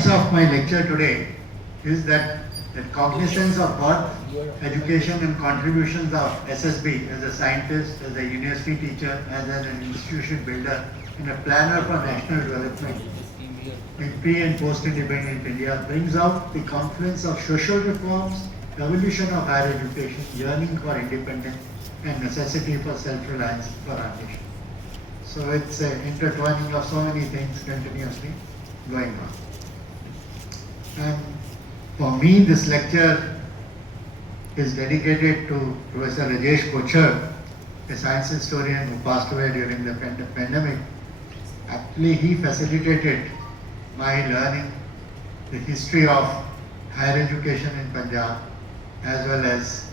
points of my lecture today is that the cognizance of birth, education and contributions of SSB as a scientist, as a university teacher, as an institution builder, and a planner for national development in pre and post-independent India brings out the confluence of social reforms, evolution of higher education, yearning for independence, and necessity for self-reliance for our nation. So it's an intertwining of so many things continuously going on. And for me, this lecture is dedicated to Professor Rajesh Kochar, a science historian who passed away during the pandemic. Actually, he facilitated my learning the history of higher education in Punjab, as well as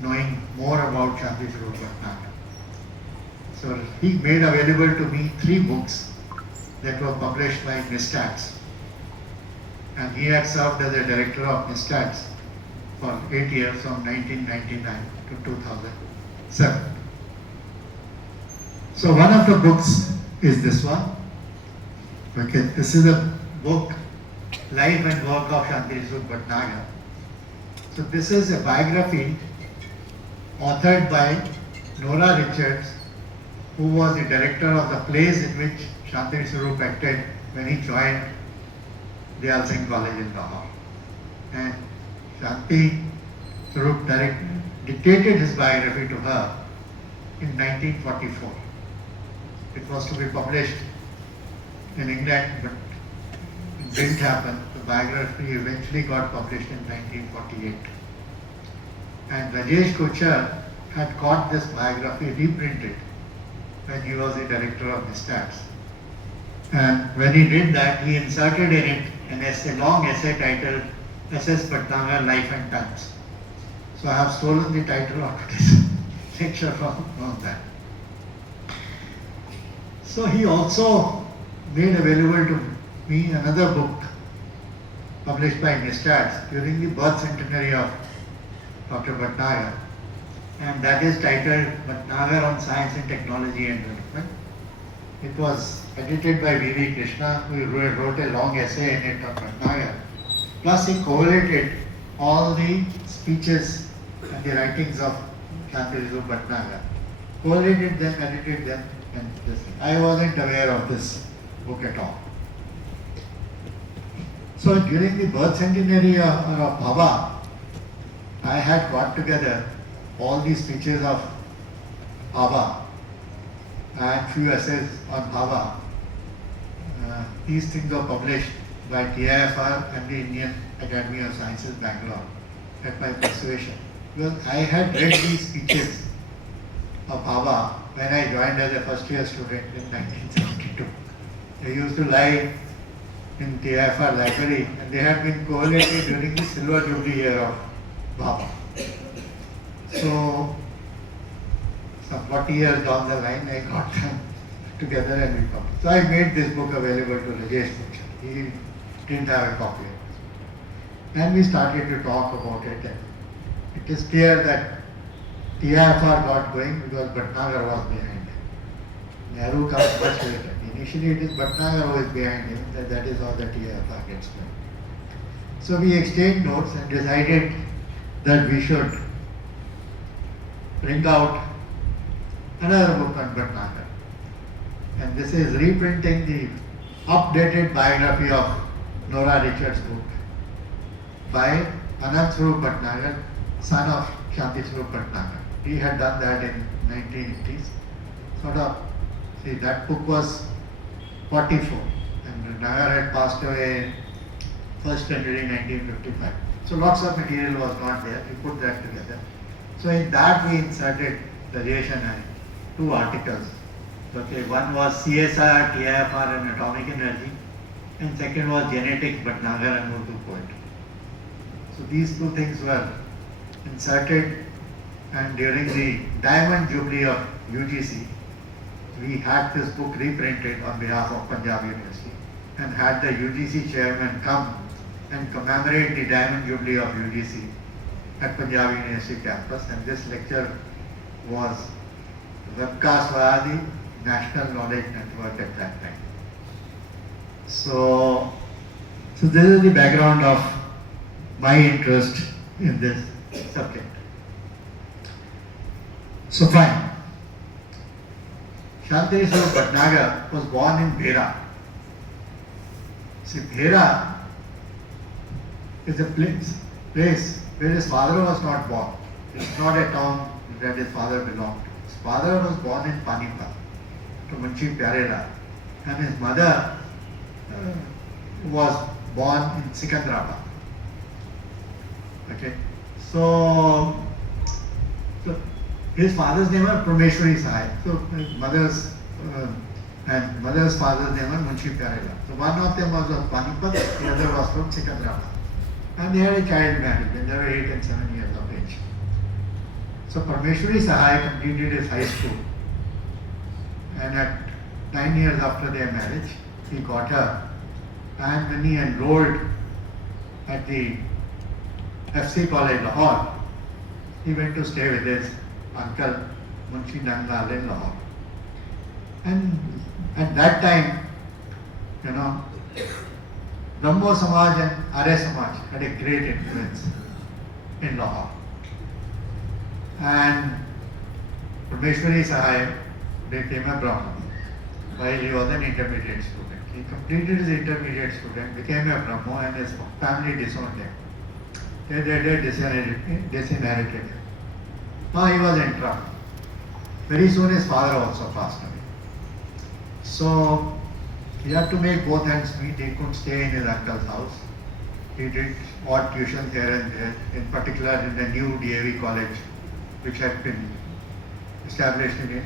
knowing more about Shanti Swarup Bhatnagar. So he made available to me 3 books that were published by NISTATS. And he had served as a director of NISTATS for 8 years, from 1999 to 2007. So one of the books is this one. Okay, this is a book, Life and Work of Shanti Swarup Bhatnagar. So this is a biography authored by Nora Richards, who was the director of the plays in which Shanti Swarup acted when he joined Dayal Singh College in Lahore. And Shanti Swarup dictated his biography to her in 1944. It was to be published in England, but it didn't happen. The biography eventually got published in 1948. And Rajesh Kochar had got this biography reprinted when he was the director of NISTATS. And when he did that, he inserted in it an essay, long essay titled SS Bhatnagar Life and Times. So I have stolen the title of today's lecture from that. So he also made available to me another book published by NISTATS during the birth centenary of Dr. Bhatnagar, and that is titled Bhatnagar on Science and Technology and Development. It was edited by V.V. Krishna, who wrote a long essay in it on Bhatnagar. Plus he collated all the speeches and the writings of Shanti Swarup Bhatnagar. Collated them, edited them, and this thing. I wasn't aware of this book at all. So during the birth centenary of Baba, I had got together all the speeches of Baba and few essays on Baba. These things were published by TIFR and the Indian Academy of Sciences, Bangalore, at my persuasion. Because I had read these speeches of Baba when I joined as a first year student in 1972. They used to lie in TIFR library, and they had been collated during the Silver Jubilee year of Baba. So, some 40 years down the line, I got them together and we published. So I made this book available to Rajesh Kochar. He didn't have a copy of it. And we started to talk about it. And it is clear that TIFR got going because Bhatnagar was behind him. Nehru comes much later. Initially it is Bhatnagar who is behind him. That is how the TIFR gets going. So we exchanged notes and decided that we should bring out another book on Bhatnagar. And this is reprinting the updated biography of Nora Richards' book by Anand Swarup Bhatnagar, son of Shanti Swarup Bhatnagar. He had done that in 1980s. Sort of, see, that book was 44, and Nagar had passed away 1st January 1955. So lots of material was not there. We put that together. So in that we inserted, Rajesh and I, 2 articles. Okay, one was CSR, TIFR and atomic energy, and second was genetics, Bhatnagar and Urdu poetry. So these 2 things were inserted, and during the Diamond Jubilee of UGC, we had this book reprinted on behalf of Punjab University and had the UGC chairman come and commemorate the Diamond Jubilee of UGC at Punjab University campus, and this lecture was webcast via the National Knowledge Network at that time. So So this is the background of my interest in this subject. So fine. Shantari Bhatnagar was born in Bhera. See, Bhera is a place where his father was not born. It's not a town that his father belonged to. His father was born in Panipat, to Munshi Pyarelal, and his mother was born in Sikandrabad. Okay, so his father's name was Prameshwari Sahai. So his mother's and mother's father's name was Munshi Pyarelal. So one of them was of Panipat, the other was from Sikandrabad. And they had a child married when they were 8 and 7 years of age. So Prameshwari Sahai completed his high school. And at 9 years after their marriage, he got her. And when he enrolled at the FC College Lahore, he went to stay with his uncle Munshi Nanlal in Lahore. And at that time, you know, Brahmo Samaj and Arya Samaj had a great influence in Lahore. And Prameshwari Sahai became a Brahman while he was an intermediate student. He completed his intermediate student, became a Brahmo, and his family disowned him. They disinherited him. Now he was in trouble. Very soon his father also passed away. So he had to make both ends meet. He couldn't stay in his uncle's house. He did odd tuitions here and there, in particular in the new DAV college, which had been established in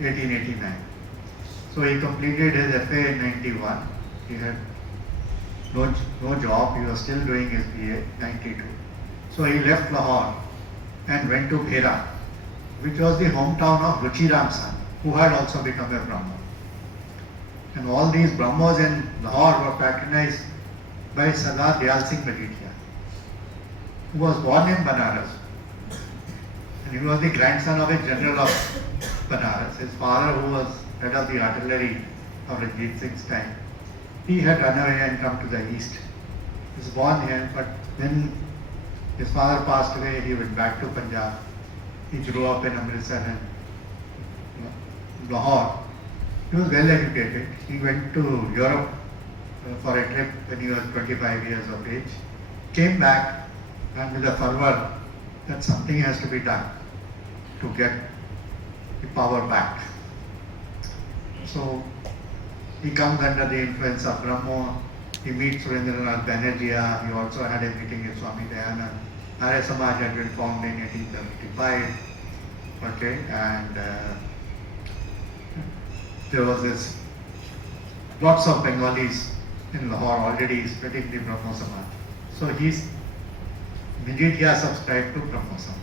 1889. So he completed his FA in 91. He had no job. He was still doing his BA, 92. So he left Lahore and went to Bhera, which was the hometown of Ruchiram Sahni, who had also become a Brahmo. And all these Brahmos in Lahore were patronized by Sardar Dayal Singh Majeethia, who was born in Banaras. And he was the grandson of a general of Banaras. His father, who was head of the artillery of Ranjit Singh's time, he had run away and come to the east. He was born here, but when his father passed away, he went back to Punjab. He grew up in Amritsar and Lahore. He was well educated. He went to Europe for a trip when he was 25 years of age. Came back and with a fervor that something has to be done to get the power back. So he comes under the influence of Brahmo. He meets Surendranath Banerjee. He also had a meeting with Swami Dayanand. Arya Samaj had been formed in 1875. Okay, and there was this, lots of Bengalis in Lahore already spreading the Brahmo Samaj. So he's Majeethia subscribed to Brahmo Samaj.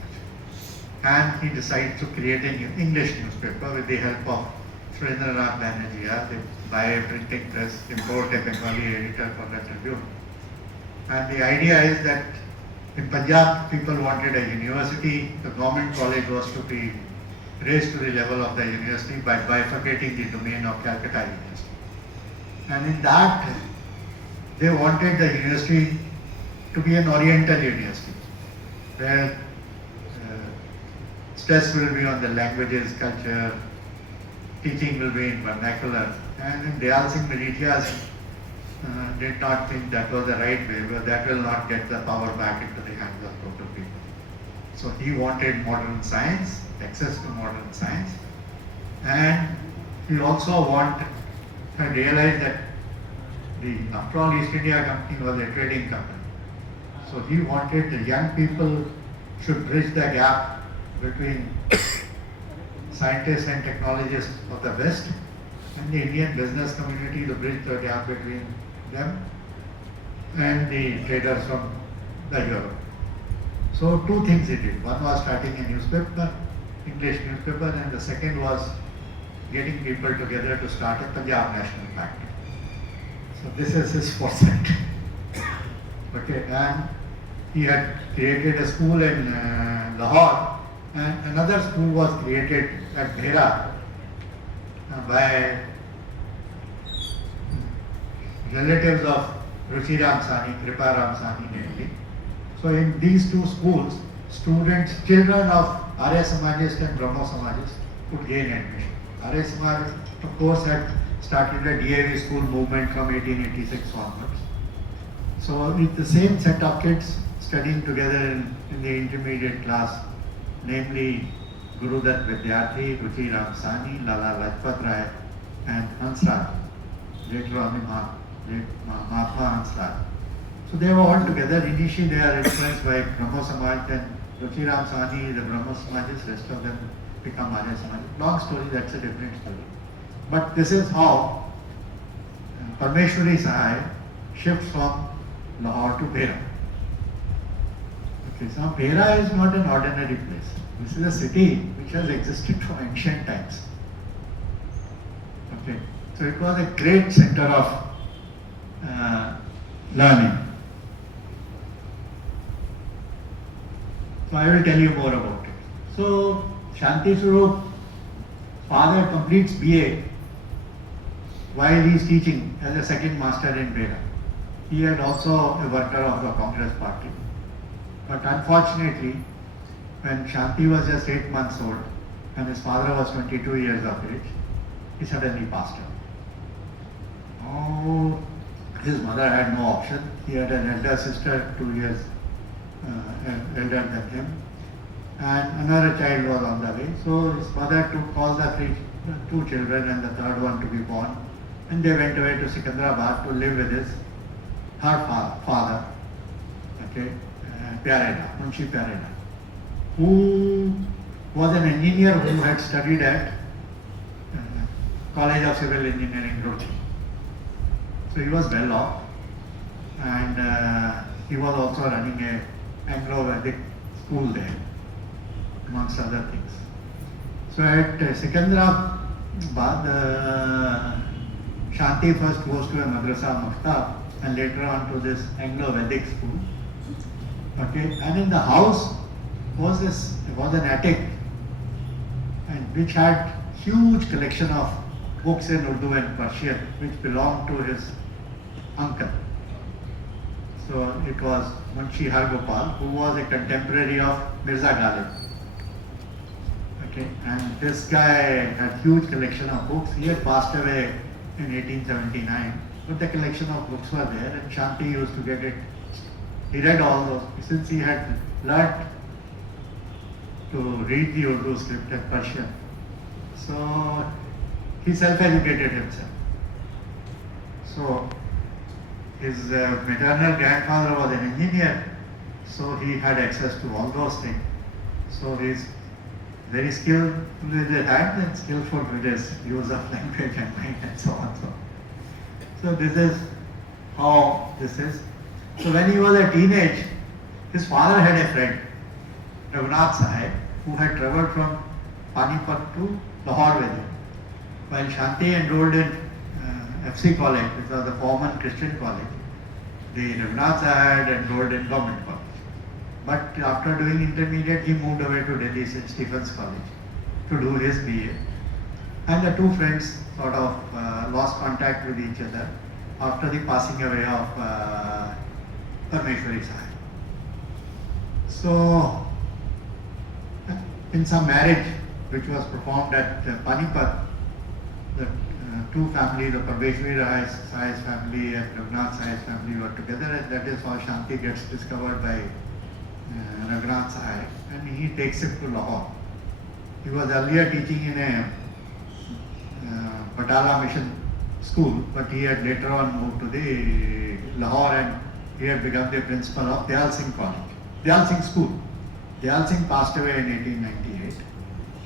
And he decides to create an English newspaper with the help of Surendranath Banerjee. They buy a printing press, import a Bengali editor for the Tribune. And the idea is that in Punjab, people wanted a university. The government college was to be raised to the level of the university by bifurcating the domain of Calcutta University. And in that, they wanted the university to be an Oriental university, where stress will be on the languages, culture, teaching will be in vernacular. And in Dayal Singh Majeethia did not think that was the right way, but that will not get the power back into the hands of total people. So he wanted modern science, access to modern science, and he also realized that after all, East India Company was a trading company. So he wanted the young people should bridge the gap between scientists and technologists of the West and the Indian business community to bridge the gap between them and the traders from the Europe. So two things he did. One was starting a newspaper, English newspaper, and the second was getting people together to start a Punjab National Bank. So this is his foresight. Okay, and he had created a school in Lahore, and another school was created at Bhera by relatives of Ruchiram Sani, Kriparam Sani mainly. So in these two schools, children of Arya Samajist and Brahmo Samajist could gain admission. Arya Samaj, of course, had started the DAV school movement from 1886 onwards. So with the same set of kids studying together in the intermediate class, namely Gurudat Vidyarthi, Ruchi Ram Sani, Lala Lajpat Rai, and Hansraj, later on Mahatma Hansraj. So they were all together. Initially they are influenced by Brahmo Samaj, then Ruchi Ram Sani, the Brahmo Samajis, rest of them become Arya Samaj. Long story, that's a different story. But this is how Parmeshwari Sahai shifts from Lahore to Bhera. Okay, so Bhera is not an ordinary place. This is a city which has existed from ancient times. Okay, so it was a great center of learning. So I will tell you more about it. So Shanti Swarup, father completes BA while he is teaching as a second master in Bhera. He had also a worker of the Congress party. But unfortunately, when Shanti was just 8 months old and his father was 22 years of age, he suddenly passed away. Oh, his mother had no option. He had an elder sister, 2 years elder than him, and another child was on the way. So his mother took all the two children and the third one to be born, and they went away to Secunderabad to live with her father, okay, Pyareda, Munshi Pyareda, who was an engineer who had studied at College of Civil Engineering, Roorkee. So he was well off, and he was also running a Anglo-Vedic school there, amongst other things. So at Secunderabad, Shanti first goes to a madrasa Maktab and later on to this Anglo-Vedic school. Okay, and in the house was an attic, and which had huge collection of books in Urdu and Persian, which belonged to his uncle. So it was Munshi Hargopal, who was a contemporary of Mirza Ghalib. Okay, and this guy had huge collection of books. He had passed away in 1879, but the collection of books were there, and Shanti used to get it. He read all those since he had learnt to read the Urdu script and Persian. So he self-educated himself. So his maternal grandfather was an engineer, so he had access to all those things. So he's very skilled with his hands and skillful with his use of language and mind and so on. So this is how this is. So when he was a teenage, his father had a friend, Raghunath Sahib, who had travelled from Panipat to Lahore with him. While Shanti enrolled in FC College, which was the former Christian college, the Raghunath Sahib had enrolled in government college. But after doing intermediate, he moved away to Delhi St. Stephen's College to do his BA. And the two friends sort of lost contact with each other after the passing away of Parmeshwari Sahib. So, in some marriage which was performed at Panipat, the two families, the Parmeshwari Sahib's family and Raghunath Sahib's family were together, and that is how Shanti gets discovered by Raghunath Sahib, and he takes him to Lahore. He was earlier teaching in a Batala mission school, but he had later on moved to the Lahore, and he had become the principal of Dayal Singh College, Dayal Singh School. Dayal Singh passed away in 1898.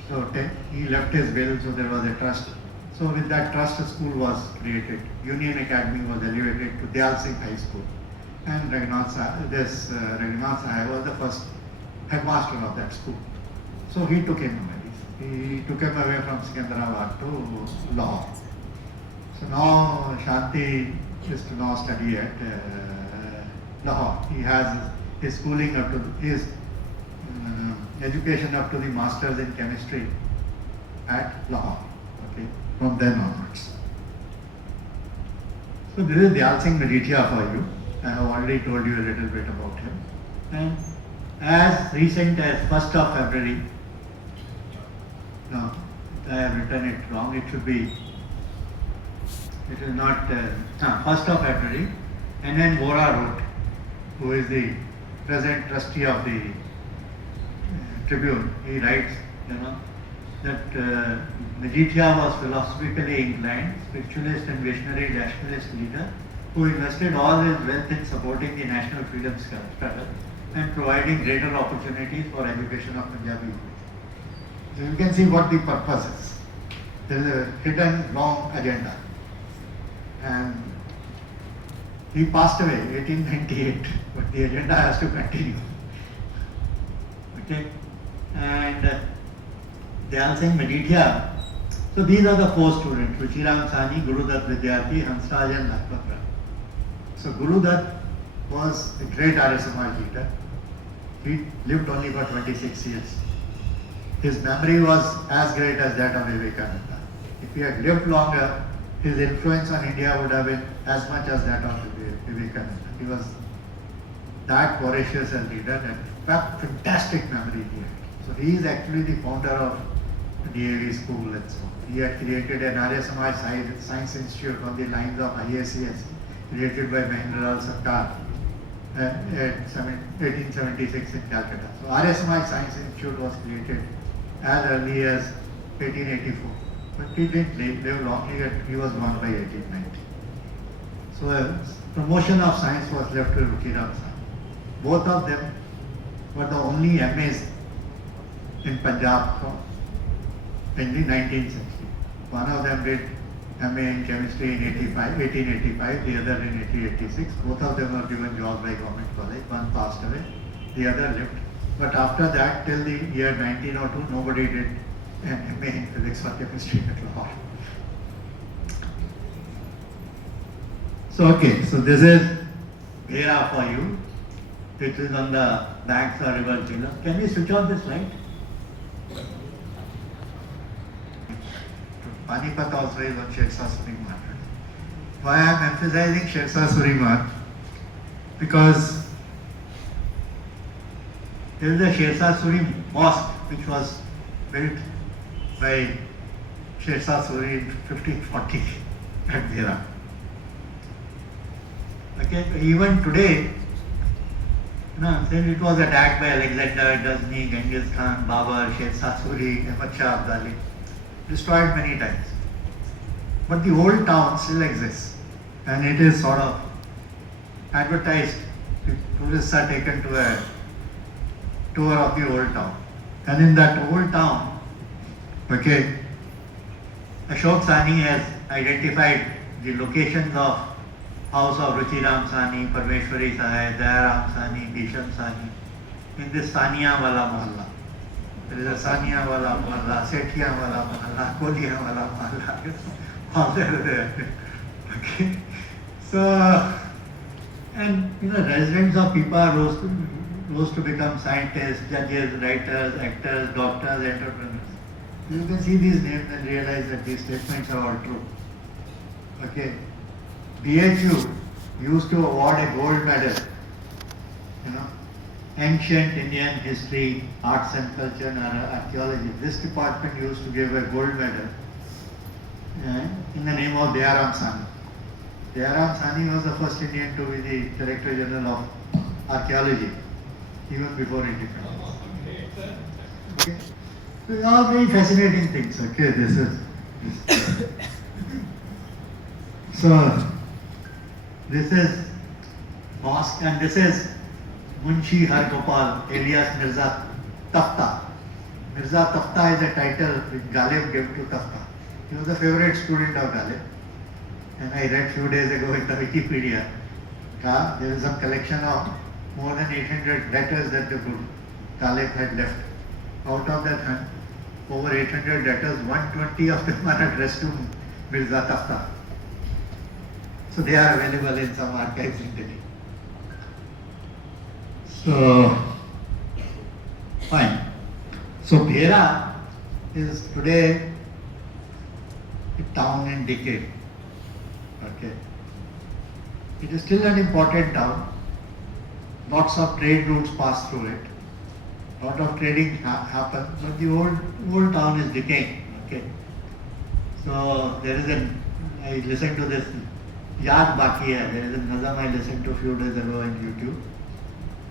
So he left his will, so there was a trust. So with that trust, a school was created. Union Academy was elevated to Dayal Singh High School. And Raghunath Sahib was the first headmaster of that school. So he took him away. He took him away from Secunderabad to Lahore. So now Shanti is to now study at Lahore. He has his schooling up to his education up to the masters in chemistry at Lahore. Okay, from then onwards. So this is Dayal Singh Majeethia for you. I have already told you a little bit about him. And as recent as 1st of February, no, I have written it wrong. It should be, it is not 1st of February. And then Vora wrote, who is the present trustee of the Tribune, he writes, that Majeethia was philosophically inclined, spiritualist and visionary nationalist leader who invested all his wealth in supporting the national freedom struggle and providing greater opportunities for education of Punjabi youth. So you can see what the purpose is. There is a hidden long agenda. And he passed away 1898, but the agenda has to continue. Okay? And Dayal Singh Majeethia. So these are the 4 students, Ruchiram Sani, Guru Dutt Vidyarthi, Hansraj and Lakshman Ram. So Guru Dutt was a great Arya Samaj leader. He lived only for 26 years. His memory was as great as that of Vivekananda. If he had lived longer, his influence on India would have been as much as that of Vivekananda. He was that voracious a leader and fantastic memory he had. So he is actually the founder of DAV school and so on. He had created an Arya Samaj Science Institute on the lines of IACS created by Mahendralal Sarkar in 1876 in Calcutta. So Arya Samaj Science Institute was created as early as 1884. But he didn't live long, he was born by 1890. So promotion of science was left to Ruchiram Sani. Both of them were the only MAs in Punjab in the 19th century. One of them did MA in chemistry in 1885, the other in 1886. Both of them were given jobs by government college. One passed away, the other lived. But after that, till the year 1902, nobody did an MA in physics or chemistry at all. So okay, so this is Bhera for you. It is on the banks of River Jhelum. Can we switch on this light? Panipat also is on Shershah Suri Mark. Why I am emphasizing Shershah Suri Mark? Because there is a Shershah Suri mosque which was built by Shershah Suri in 1540 at Bhera. Okay, even today, since it was attacked by Alexander, Ghazni, Genghis Khan, Babur, Shershah Suri, Ahmad Shah Abdali, destroyed many times. But the old town still exists and it is sort of advertised. Tourists are taken to a tour of the old town. And in that old town, okay, Ashok Sani has identified the locations of house of Ruchiram Sani, Parmeshwari Sahai, Dayaram Sani, Bhisham Sani, in this Saniya Wala Mohalla. There is a Saniya Wala Mohalla, Sethiya Wala Mohalla, Koliya Wala Mohalla, all there. Okay. So, and residents of Pipa rose to become scientists, judges, writers, actors, doctors, entrepreneurs. You can see these names and realize that these statements are all true. Okay. BHU used to award a gold medal, ancient Indian history, arts and culture and archaeology. This department used to give a gold medal in the name of Dayaram Sani. Dayaram Sani was the first Indian to be the Director General of Archaeology, even before independence. Okay. So all very fascinating things. Okay, this is. So this is mosque and this is Munshi Hargopal alias Mirza Tafta. Mirza Tafta is a title which Ghalib gave to Tafta. He was a favorite student of Ghalib. And I read few days ago in the Wikipedia, there is some collection of more than 800 letters that the Ghalib had left. Out of that over 800 letters, 120 of them are addressed to Mirza Tafta. So they are available in some archives in Delhi. So, fine. So Bhera is today a town in decay. Okay. It is still an important town. Lots of trade routes pass through it. Lot of trading happens, but the old town is decaying. Okay. So there is I listened to this Yaad Baki Hai. There is a nazam I listened to a few days ago on YouTube.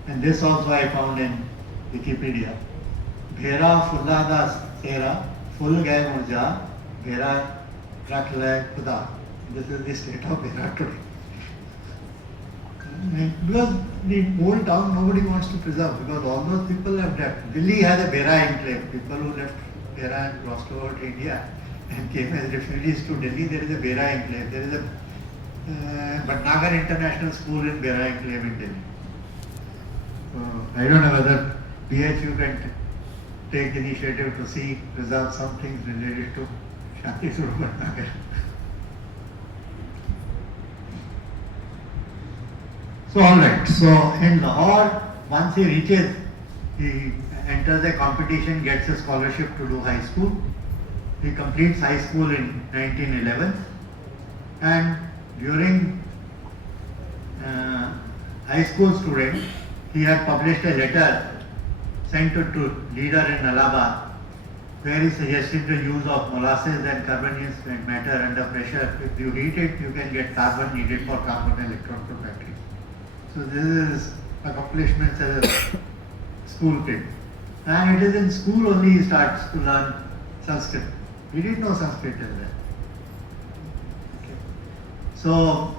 And this also I found in Wikipedia. Bhera Fullada Sera, Full Gai Murja, Bhera Raklai Khuda. This is the state of Bhera today. Because the old town nobody wants to preserve, because all those people have left. Delhi has a Bhera enclave. People who left Bhera and crossed over to India and came as refugees to Delhi, there is a Bhera enclave. There is a Bhatnagar International School in Bhera enclave in Delhi. I don't know whether BHU can take initiative to preserve some things related to Shanti Swarup Bhatnagar. So alright, so in Lahore, once he enters a competition, gets a scholarship to do high school. He completes high school in 1911, and during high school student, he had published a letter sent to leader in Allahabad, where he suggested the use of molasses and carbon matter under pressure. If you heat it, you can get carbon needed for carbon electrode batteries. So this is accomplishments as a school kid. And it is in school only he starts to learn Sanskrit. He didn't know Sanskrit as well. Okay. So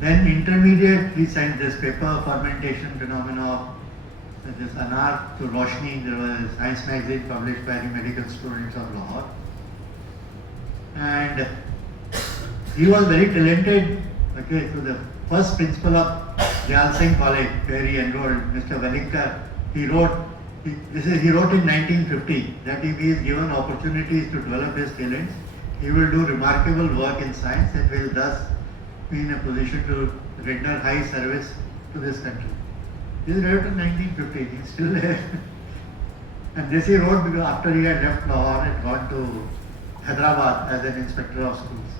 then intermediate, he sent this paper, Fermentation Phenomena of this Anar to Roshni. There was a science magazine published by the medical students of Lahore. And he was very talented. Okay, so the first principal of Jal Singh College, where he enrolled, Mr. Valinkar, he wrote in 1950 that if he is given opportunities to develop his talents, he will do remarkable work in science and will thus be in a position to render high service to this country. This is wrote in 1950, he's still there. And this he wrote because after he had left Lahore and gone to Hyderabad as an inspector of schools.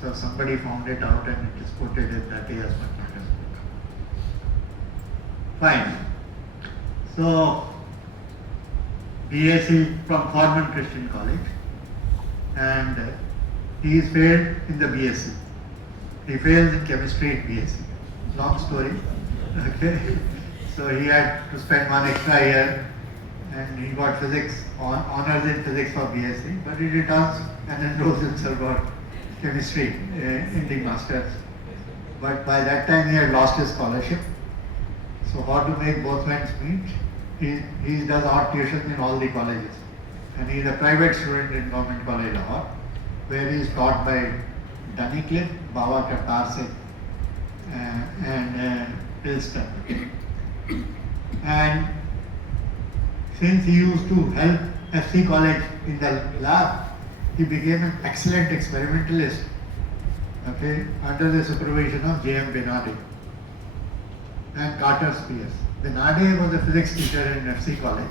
So somebody found it out and it is quoted in that year's Bhatnagar. Fine. So, BSc from Forman Christian College, and he is failed in the BSc. He fails in chemistry in BSc. Long story. Okay. So he had to spend one extra year, and he got physics honors in physics for BSc, but he returns and enrolls himself for chemistry in the masters. But by that time he had lost his scholarship. So how to make both ends meet? He does odd tuition in all the colleges, and he is a private student in Government College Lahore, where he is taught by Dunicliffe, Baba Kartar Singh, and Pilston. And since he used to help FC College in the lab, he became an excellent experimentalist, okay, under the supervision of J.M. Benade and Carter Spears. Benade was a physics teacher in FC College,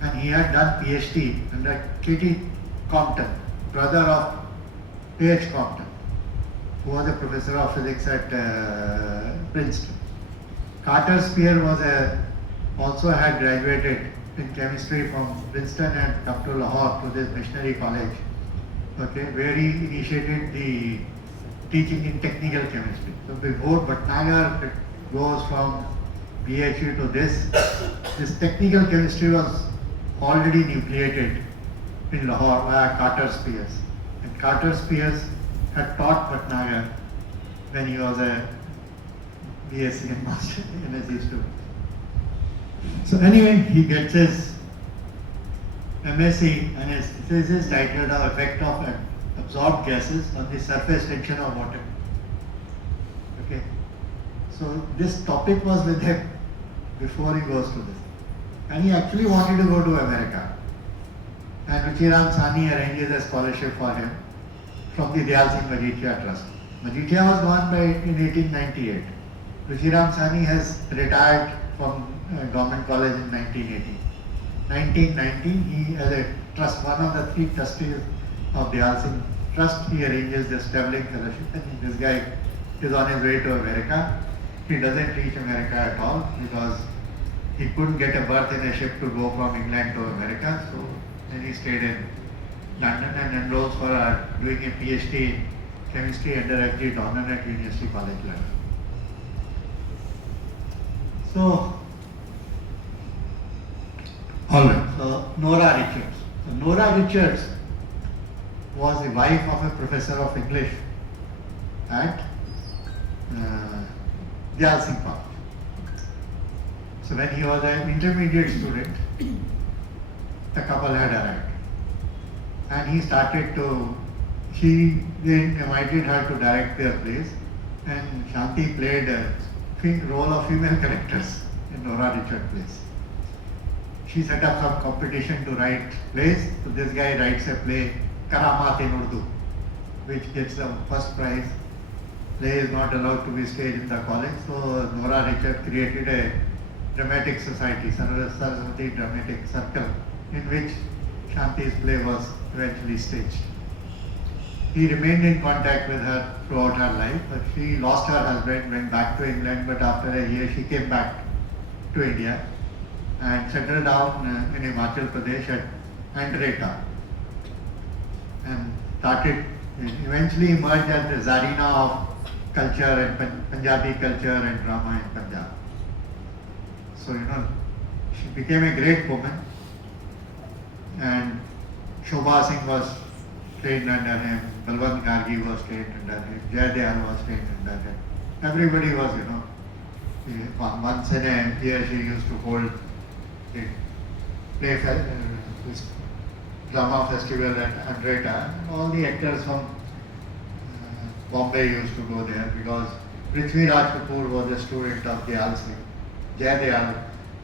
and he had done PhD under K.T. Compton, brother of H. Compton, who was a professor of physics at Princeton. Carter Spear also had graduated in chemistry from Princeton and come to Lahore to this missionary college, okay, where he initiated the teaching in technical chemistry. So before Bhatnagar goes from BHU to this technical chemistry was already nucleated in Lahore by Carter Spears. And Carter Spears had taught Bhatnagar when he was a BSc and Master MSc student. So anyway, he gets his MSc and his thesis is titled "The Effect of Absorbed Gases on the Surface Tension of Water." Okay. So this topic was with him before he goes to this. And he actually wanted to go to America. And Ruchiram Sani arranges a scholarship for him from the Dayal Singh Majeethia Trust. Majeethia was gone in 1898. Ruchiram Sani has retired from Government College in 1980. 1990, he as a trust, one of the 3 trustees of Dayal Singh Trust, he arranges this travelling fellowship, and this guy is on his way to America. He doesn't reach America at all because he couldn't get a berth in a ship to go from England to America. So then he stayed in London and enrolls for doing a PhD in chemistry undergraduate honor at University College London. So, alright, so Nora Richards. So Nora Richards was the wife of a professor of English at Singh College. So when he was an intermediate student, the couple had arrived. And he started to, they invited her to direct their plays, and Shanti played a role of female characters in Nora Richards plays. She set up some competition to write plays. So this guy writes a play, Karamat in Urdu, which gets the first prize. Play is not allowed to be staged in the college, so Nora Richards created a dramatic society, Saraswati Dramatic Circle, in which Shanti's play was eventually staged. He remained in contact with her throughout her life, but she lost her husband, went back to England, but after a year she came back to India and settled down in Himachal Pradesh at Andretta and started, eventually emerged as the Zarina of culture and Punjabi culture and drama in Punjab. So, she became a great woman, and Shobha Singh was trained under him, Balwant Gargi was trained under him, Jayadayal was trained under him. Everybody was, once in a year she used to hold the this drama festival at Andretta. All the actors from Bombay used to go there because Prithvi Raj Kapoor was a student of Dayal Singh. Jayadayal,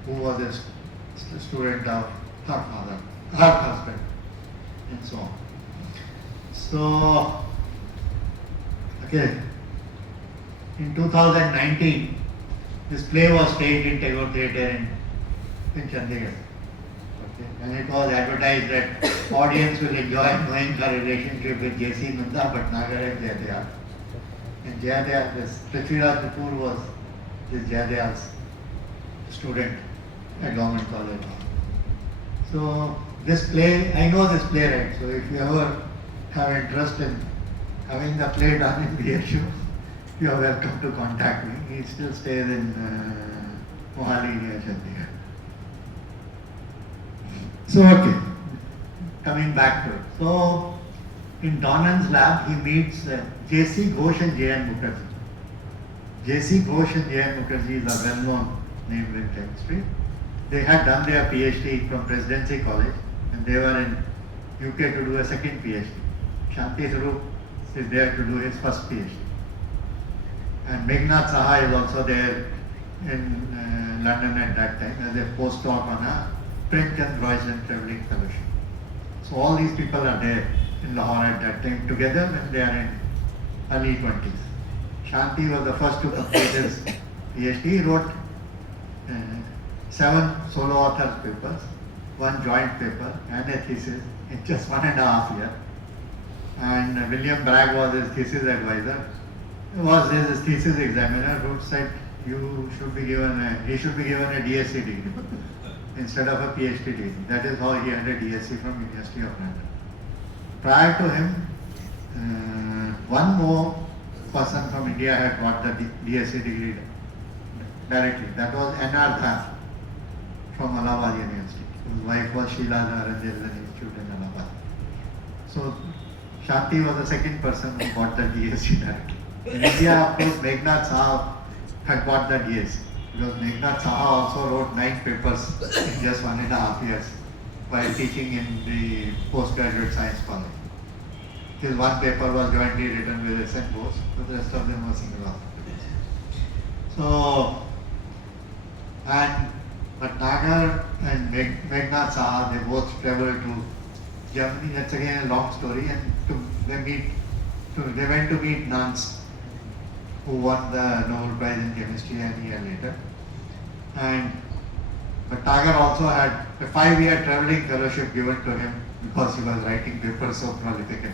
who was a student of her father, her husband, and so on. So, okay, in 2019, this play was staged in Tagore Theatre in Chandigarh. Okay. And it was advertised that audience will enjoy knowing her relationship with J.C. Nanda, Bhatnagar and Jayadayal. And Jayadayal, this Prithviraj Kapoor was this Jayadayal's student at Government College. So this play, I know this playwright, so if you ever have interest in having the play done in BHU, you are welcome to contact me. He still stays in Mohali near Chandigarh. So okay, coming back to it. So in Donan's lab, he meets J.C. Ghosh and J.N. Mukherjee. J.C. Ghosh and J.N. Mukherjee is a well-known name in chemistry. They had done their PhD from Presidency College, and they were in UK to do a second PhD. Shanti Swarup is there to do his first PhD. And Meghnad Saha is also there in London at that time as a postdoc on a Premchand Royson Travelling Fellowship. So all these people are there in Lahore at that time together when they are in early 20s. Shanti was the first to complete his PhD. He wrote 7 solo authors papers, 1 joint paper and a thesis in just 1.5 years. And William Bragg was his thesis advisor. He was his thesis examiner who said he should be given a DSc degree instead of a PhD degree. That is how he had a DSc from University of London. Prior to him, one more person from India had got the DSc degree directly. That was N.R. Dhar from Allahabad University. His wife was Sheila Dhar and there is an institute in Allahabad. So Shanti was the second person who got the DSc directly. In India, of course, Meghnad Saha had got the DSc because Meghnad Saha also wrote 9 papers in just 1.5 years while teaching in the postgraduate science college. His one paper was jointly written with S.N. Bose, but the rest of them were single author. So, and Bhatnagar and Meghnad Saha, they both traveled to Germany. That's again a long story. And they went to meet Nance, who won the Nobel Prize in Chemistry a year later. And Bhatnagar also had a 5-year travelling fellowship given to him because he was writing papers so prolifically.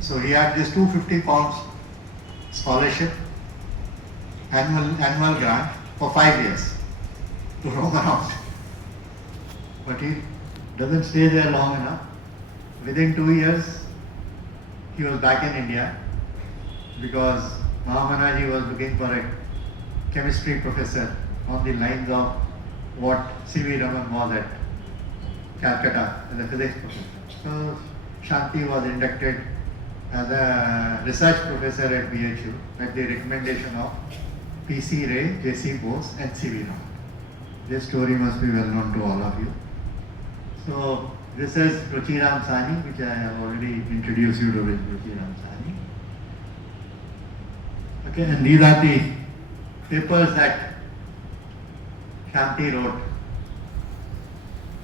So he had this £250 scholarship annual grant for 5 years to roam around. But he doesn't stay there long enough. Within 2 years, he was back in India because Mahamanaji was looking for a chemistry professor on the lines of what C.V. Raman was at Calcutta as a physics professor. So Shanti was inducted as a research professor at BHU at the recommendation of P.C. Ray, J.C. Bose and C.V. Raman. This story must be well known to all of you. So this is Ruchiram Sani, which I have already introduced you to with Ruchiram Sani. Okay, and these are the papers that Shanti wrote,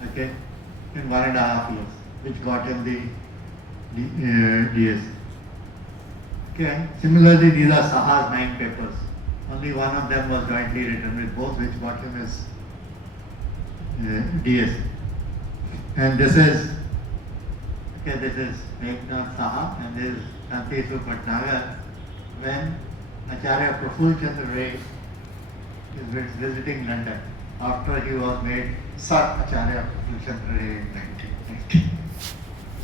okay, in 1.5 years, which got him the DS. Okay, similarly, these are Saha's 9 papers. Only one of them was jointly written with both, which got him his DS. And this is Eknath Saha and this is Shanti Bhatnagar when Acharya Praful Chandra Ray is visiting London after he was made Sir Acharya Praful Chandra Ray in 1990.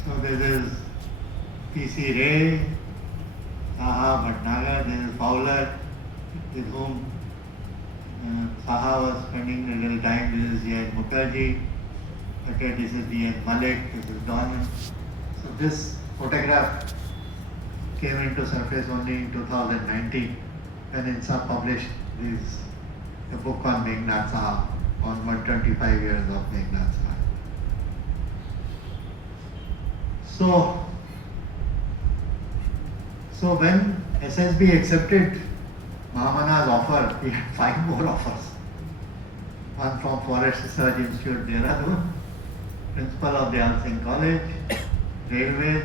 So this is P.C. Ray, Saha, Bhatnagar, this is Fowler, with whom Saha was spending a little time. This is J.N. Mukherjee. Okay, this is D.N. Malik, this is Donald. So this photograph came into surface only in 2019 when INSA published a book on Meghnad Saha, on 125 years of Meghnad Saha. So when SSB accepted Mahamana's offer, he had 5 more offers. One from Forest Research Institute, Dehradun, Principal of Dayal Singh College, Railways,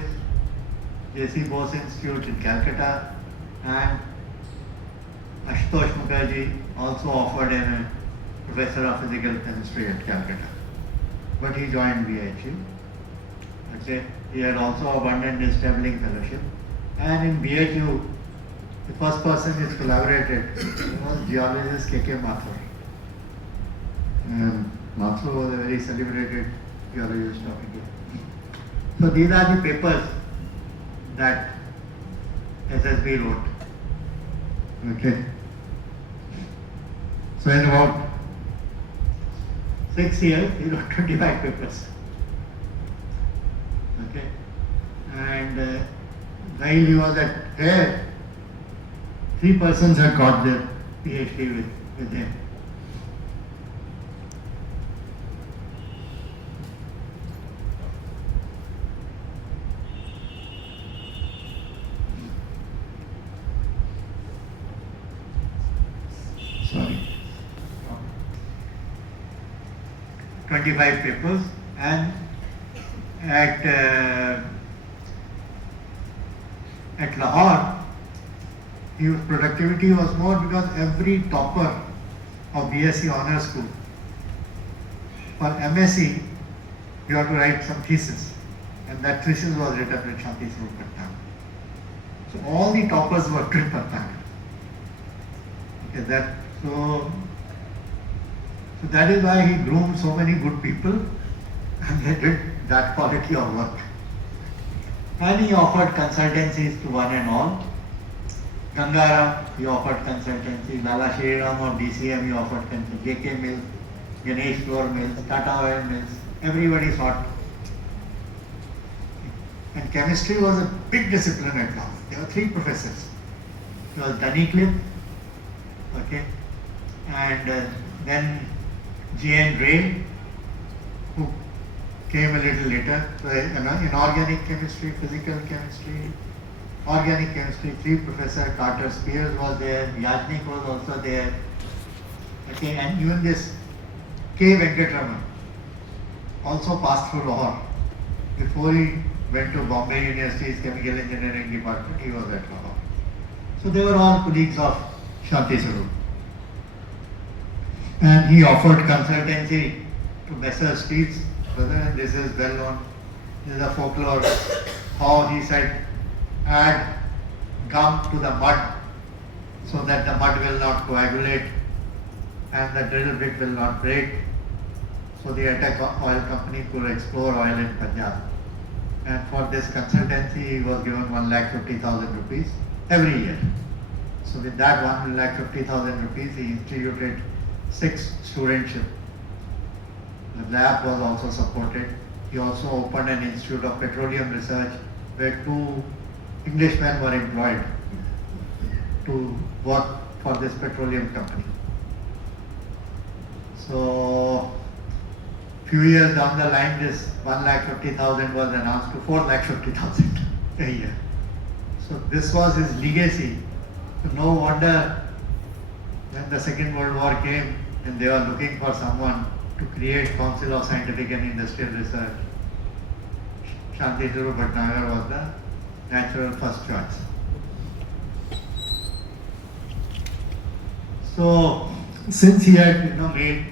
J.C. Bose Institute in Calcutta, and Ashutosh Mukherjee also offered him a professor of physical chemistry at Calcutta. But he joined BHU. Okay. He had also abandoned his travelling fellowship. And in BHU, the first person who collaborated was geologist K.K. Mathur. And Mathur was a very celebrated geologist of India. So these are the papers that SSB wrote. Okay. So in about 6 years, he wrote 25 papers. Okay. And while he was at Hare, 3 persons had got their PhD with him. Sorry. 25 papers, and at Lahore, his productivity was more because every topper of BSc Honours School, for MSc, you have to write some thesis, and that thesis was written with Shanti Bhatnagar. So all the toppers were with Bhatnagar. Okay, so that is why he groomed so many good people, and they did that quality of work. And he offered consultancies to one and all. Gangaram, he offered consultancy. Lala Shriram of DCM, he offered consultancy. JK Mills, Ganesh Floor Mills, Tata Oil Mills, everybody sought. And chemistry was a big discipline at Lahore. There were 3 professors. There was Dunnicliffe, okay, and then J.N. Ray, who came a little later. So inorganic chemistry, physical chemistry, organic chemistry, 3 professors. Carter Spears was there, Yajnik was also there. Okay, and even this K. Venkatraman also passed through Lahore. Before he went to Bombay University's Chemical Engineering Department, he was at Lahore. So they were all colleagues of Shanti Swarup. And he offered consultancy to Messrs. Steeds. And this is well known. This is a folklore how he said, add gum to the mud so that the mud will not coagulate and the drill bit will not break. So the Attack Oil Company could explore oil in Punjab. And for this consultancy, he was given 1,50,000 rupees every year. So with that 1,50,000 rupees, he instituted 6 studentships. The lab was also supported. He also opened an institute of petroleum research where 2 Englishmen were employed to work for this petroleum company. So few years down the line, this 1,50,000 was announced to 4,50,000 a year. So this was his legacy. So no wonder when the Second World War came and they were looking for someone to create Council of Scientific and Industrial Research, Shanti Swarup Bhatnagar was the natural first choice. So since he had made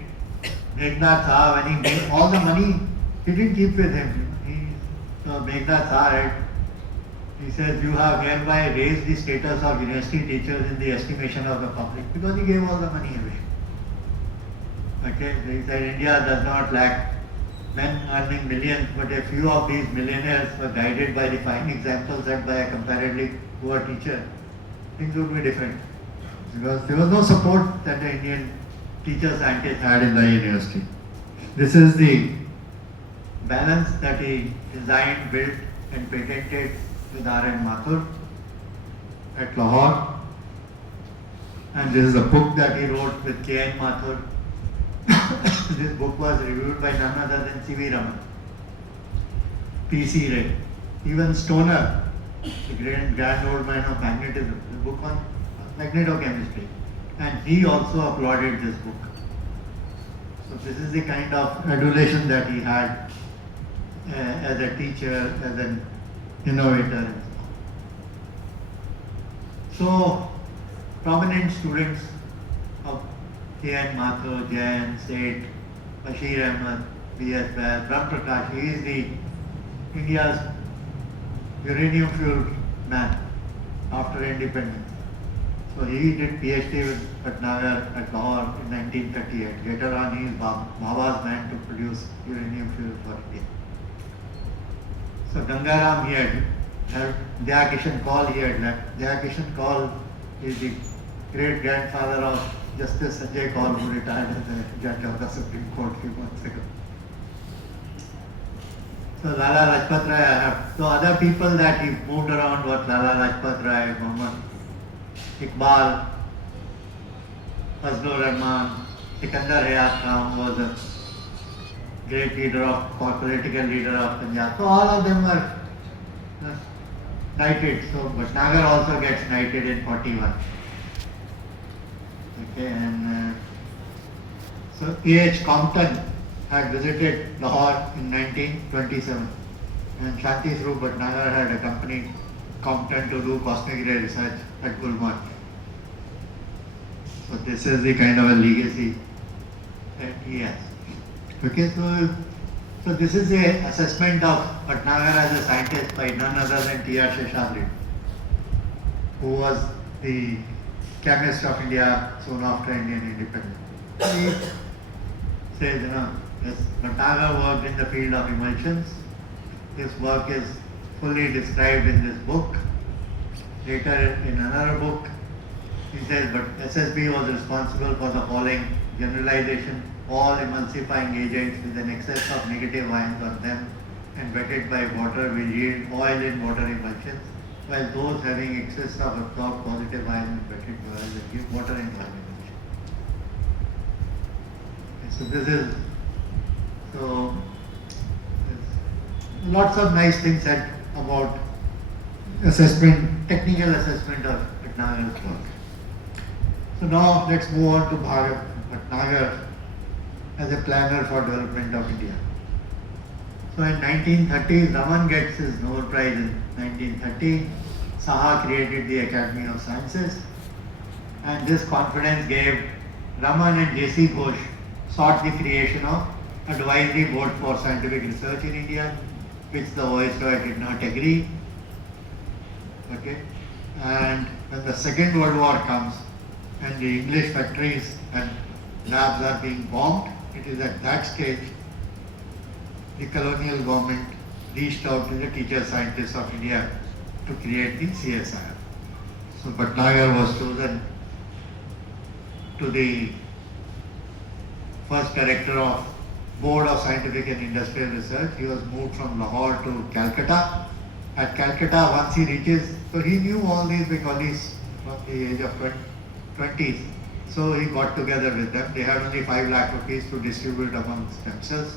Meghnad Saha, when he made all the money, he didn't keep with him. Meghnad Saha, he says, you have hereby raised the status of university teachers in the estimation of the public, because he gave all the money away. Okay, he said India does not lack men earning millions, but a few of these millionaires were guided by the fine example set by a comparatively poor teacher. Things would be different, because there was no support that the Indian teacher scientists had in the university. This is the balance that he designed, built and patented with R.N. Mathur at Lahore. And this is a book that he wrote with K.N. Mathur. This book was reviewed by none other than C.V. Raman, P.C. Ray, even Stoner, the grand old man of magnetism, the book on magnetochemistry. And he also applauded this book. So this is the kind of adulation that he had as a teacher, as an innovator. So prominent students of K.N. Mathur, Jain, Seth, Bashir Ahmed, B.S. Bass, Brahm Prakash, he is the India's uranium fuel man after independence. So he did PhD with Bhatnagar at Lahore in 1938. Later on, he is Baba's man to produce uranium fuel for India. So Gangaram, he had Daya Kishan Kaul, he had left. Daya Kishan Kaul is the great grandfather of Justice Sanjay Kaul, who retired as a judge of the Supreme Court a few months ago. So Lala Lajpat Rai, I have. So other people that he moved around were Lala Lajpat Rai, Muhammad Iqbal, Fazlur Rahman, Sikandar Hayat Khan was a great leader of, political leader of Punjab. So all of them were knighted. So Bhatnagar also gets knighted in 41. Okay, and so A.H. Compton had visited Lahore in 1927, and Shanti Swarup Bhatnagar had accompanied Compton to do cosmic ray research at Gulmarg. So this is the kind of a legacy that he has. Okay, so this is the assessment of Bhatnagar as a scientist by none other than T.R. Seshadri, who was the chemist of India soon after Indian independence. He says, yes, Bhatnagar worked in the field of emulsions. His work is fully described in this book. Later in another book, he says, but SSB was responsible for the following generalization: all emulsifying agents with an excess of negative ions on them and wetted by water will yield oil in water emulsions, while those having excess of absorbed positive ions and wetted by oil will give water in oil emulsion. So this is, so lots of nice things said about assessment, technical assessment of Bhatnagar's work. So now let's move on to Bhatnagar as a planner for development of India. So in 1930, Raman gets his Nobel Prize in 1930. Saha created the Academy of Sciences, and this confidence gave Raman and J.C. Ghosh sought the creation of Advisory Board for Scientific Research in India, which the Viceroy did not agree. Okay, and when the Second World War comes, and the English factories and labs are being bombed, it is at that stage the colonial government reached out to the teacher scientists of India to create the CSIR. So Bhatnagar was chosen to the first director of Board of Scientific and Industrial Research. He was moved from Lahore to Calcutta. At Calcutta, once he reaches, so he knew all these big colleagues from the age of 20s. So he got together with them. They had only 5 lakh rupees to distribute amongst themselves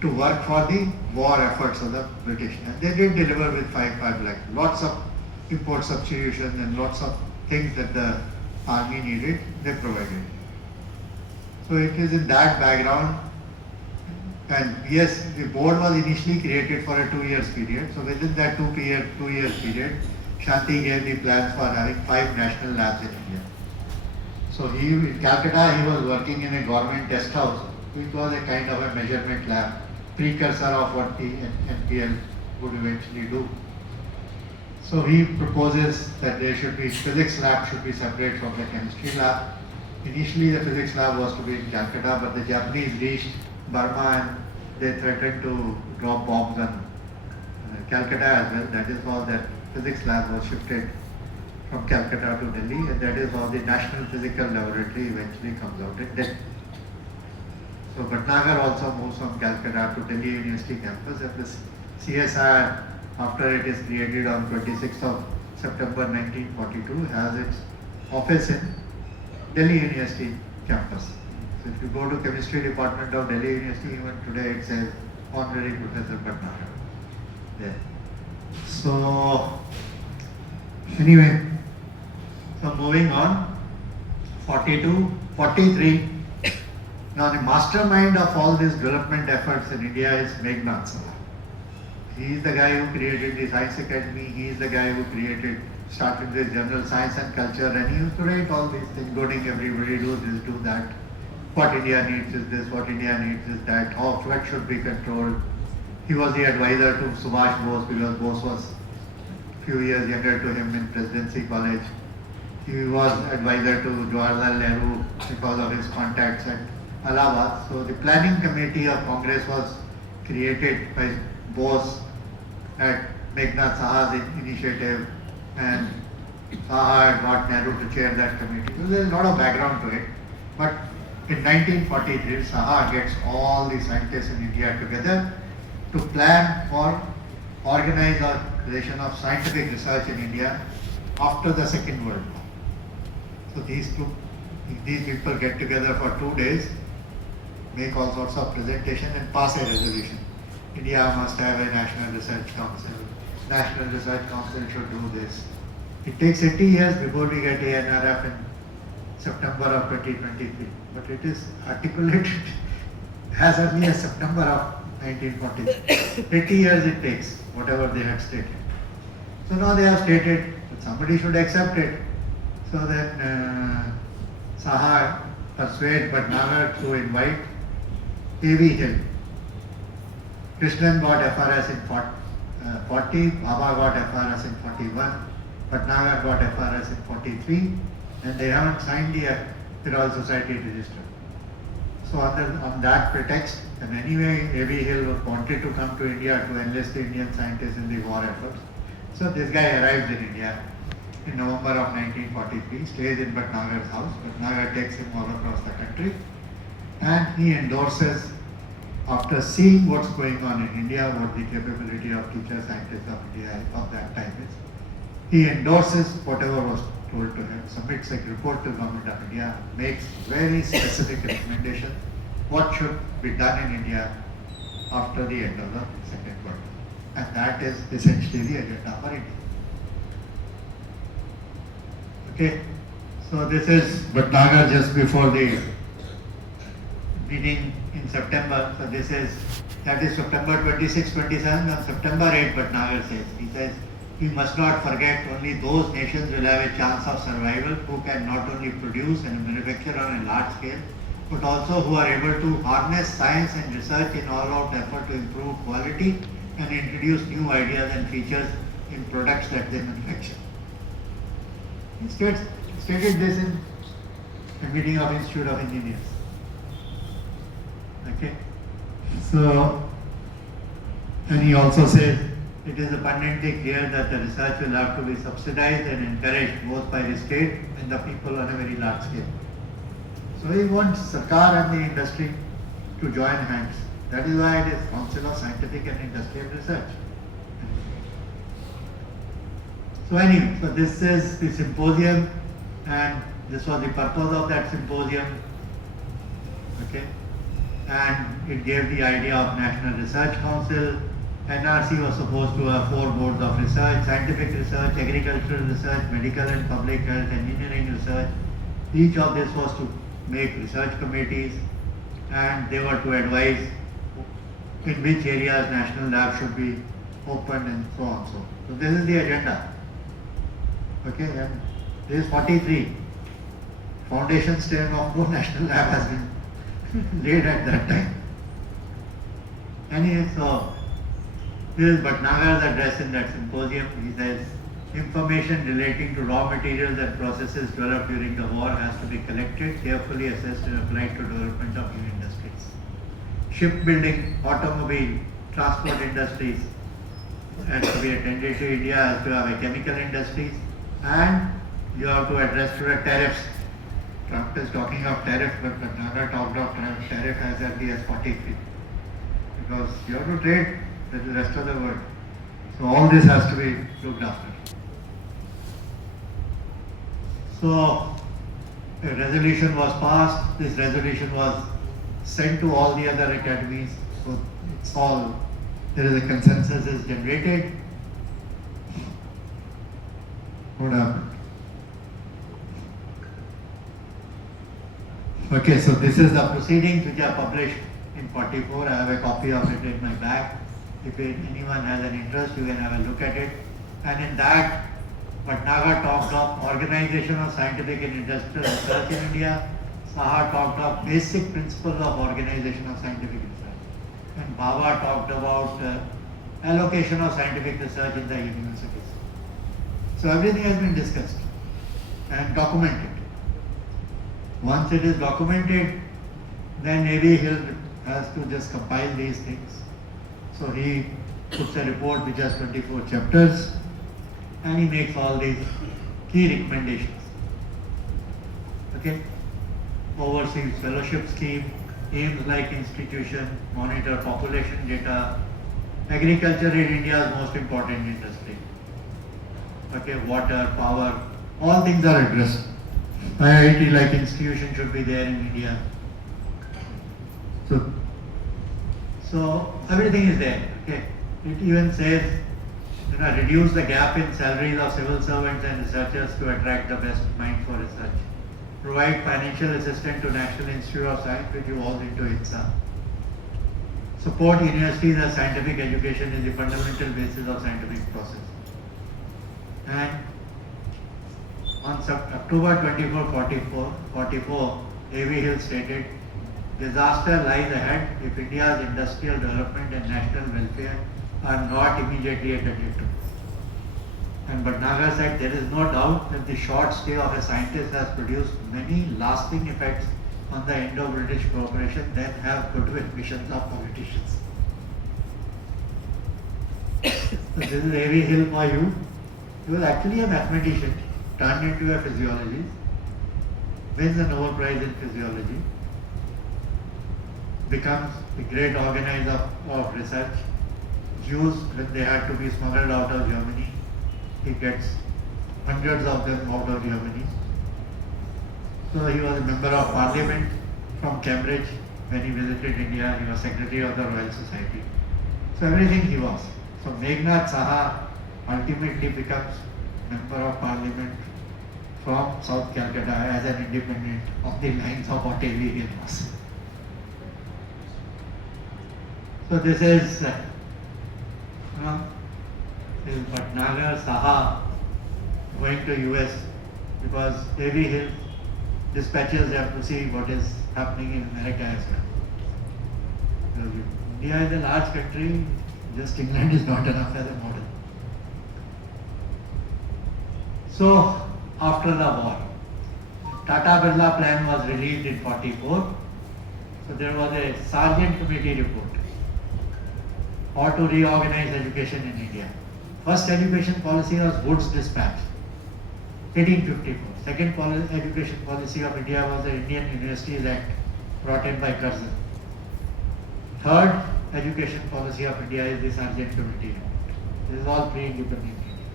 to work for the war efforts of the British. And they did deliver with 5 lakh. Lots of import substitution and lots of things that the army needed, they provided. So it is in that background. And yes, the board was initially created for a 2 years period. So within that 2 years period, Shanti gave the plans for having 5 national labs in India. So in Calcutta, he was working in a government test house, which was a kind of a measurement lab, precursor of what the NPL would eventually do. So he proposes that there should be physics lab should be separate from the chemistry lab. Initially, the physics lab was to be in Calcutta, but the Japanese reached Burma and they threatened to drop bombs on Calcutta as well. That is how that physics lab was shifted from Calcutta to Delhi, and that is how the National Physical Laboratory eventually comes out in Delhi. So Bhatnagar also moves from Calcutta to Delhi University campus, and this CSIR, after it is created on 26th of September 1942, has its office in Delhi University campus. So if you go to chemistry department of Delhi University, even today it says Honorary Professor Bhatnagar there. So anyway, so moving on, 43. Now the mastermind of all these development efforts in India is Meghnad Saha. He is the guy who created the Science Academy. He is the guy who started this General Science and Culture, and he used to write all these things, goading everybody, do this, do that. What India needs is this, what India needs is that, how flood should be controlled. He was the advisor to Subhash Bose because Bose was a few years younger to him in Presidency College. He was advisor to Jawaharlal Nehru because of his contacts at Allahabad. So the planning committee of Congress was created by Bose at Meghnad Saha's initiative, and Saha got Nehru to chair that committee. So there is a lot of background to it. But in 1943, Saha gets all the scientists in India together to plan for organization of scientific research in India after the Second World War. So these people get together for 2 days, make all sorts of presentation and pass a resolution. India must have a National Research Council. National Research Council should do this. It takes 80 years before we get ANRF in September of 2023. But it is articulated as early as September of 1940. 80 years it takes, whatever they had stated. So now they have stated that somebody should accept it. So then Saha persuade Bhatnagar to invite A.V. Hill. Krishnan got FRS in 40, Baba got FRS in 41, Bhatnagar got FRS in 43, and they haven't signed the Royal Society register. So on that pretext, and anyway A.V. Hill wanted to come to India to enlist the Indian scientists in the war efforts. So this guy arrives in India in November of 1943, stays in Bhatnagar's house. Bhatnagar takes him all across the country, and he endorses, after seeing what's going on in India, what the capability of teacher scientists of India of that time is, he endorses whatever was told to him, submits a report to the Government of India, makes very specific recommendations what should be done in India after the end of the Second World War. And that is essentially the agenda for India. Okay, so this is Bhatnagar just before the meeting in September. So that is September 26, 27. On September 8, Bhatnagar says, he says, we must not forget only those nations will have a chance of survival who can not only produce and manufacture on a large scale, but also who are able to harness science and research in all-out effort to improve quality and introduce new ideas and features in products that they manufacture. He stated this in a meeting of Institute of Engineers. Okay. So, and he also says it is abundantly clear that the research will have to be subsidized and encouraged both by the state and the people on a very large scale. So he wants Sarkar and the industry to join hands. That is why it is Council of Scientific and Industrial Research. So anyway, so this is the symposium, and this was the purpose of that symposium. Okay. And it gave the idea of National Research Council. NRC was supposed to have 4 boards of research: scientific research, agricultural research, medical and public health, engineering research. Each of this was to make research committees, and they were to advise in which areas national labs should be opened and so on. So this is the agenda. Okay, and this is 43. Foundation stone of no national lab has been laid at that time. Anyway, so this is Bhatnagar's address in that symposium. He says, information relating to raw materials and processes developed during the war has to be collected, carefully assessed and applied to development of new industries. Shipbuilding, automobile, transport industries has to be attended to. India has to have a chemical industries, and you have to address to the tariffs. Trump is talking of tariff, but Bhatnagar talked of tariff as early as 43. Because you have to trade with the rest of the world. So all this has to be looked after. So a resolution was passed. This resolution was sent to all the other academies. So it's all, there is a consensus is generated. What happened? Okay, so this is the proceedings which are published in 44. I have a copy of it in my bag. If anyone has an interest, you can have a look at it. And in that, Bhatnagar talked of organization of scientific and industrial research in India. Saha talked of basic principles of organization of scientific research. And Baba talked about allocation of scientific research in the universities. So everything has been discussed and documented. Once it is documented, then maybe he has to just compile these things. So he puts a report which has 24 chapters, and he makes all these key recommendations. Okay? Overseas fellowship scheme, aims like institution, monitor population data. Agriculture in India is most important industry. Okay, water, power, all things are addressed. IIT like institution should be there in India. So everything is there. Okay. It even says, reduce the gap in salaries of civil servants and researchers to attract the best minds for research. Provide financial assistance to National Institute of Science, which you all into ITSA. Support universities as scientific education is the fundamental basis of scientific process. And on October 24, 44, A.V. Hill stated, disaster lies ahead if India's industrial development and national welfare are not immediately attended to. And Bhatnagar said there is no doubt that the short stay of a scientist has produced many lasting effects on the Indo-British cooperation that have goodwill missions of politicians. So this is A.V. Hill for you. He was actually a mathematician, turned into a physiologist, wins the Nobel Prize in Physiology, becomes a great organizer of research. Jews, when they had to be smuggled out of Germany, he gets hundreds of them out of Germany. So he was a member of parliament from Cambridge. When he visited India, he was secretary of the Royal Society. So everything he was. So Meghnad Saha ultimately becomes member of parliament from South Calcutta as an independent of the lines of what A.V. Hill was. So this is Bhatnagar, Saha going to US because A.V. Hill dispatches them to see what is happening in America as well. India is a large country, just England is not enough as a model. So after the war, Tata Birla plan was released in 44. So there was a Sargent committee report how to reorganize education in India. First education policy was Wood's Dispatch, 1854. Second education policy of India was the Indian Universities Act, brought in by Curzon. Third education policy of India is the Sargent Committee report. This is all pre-independent India.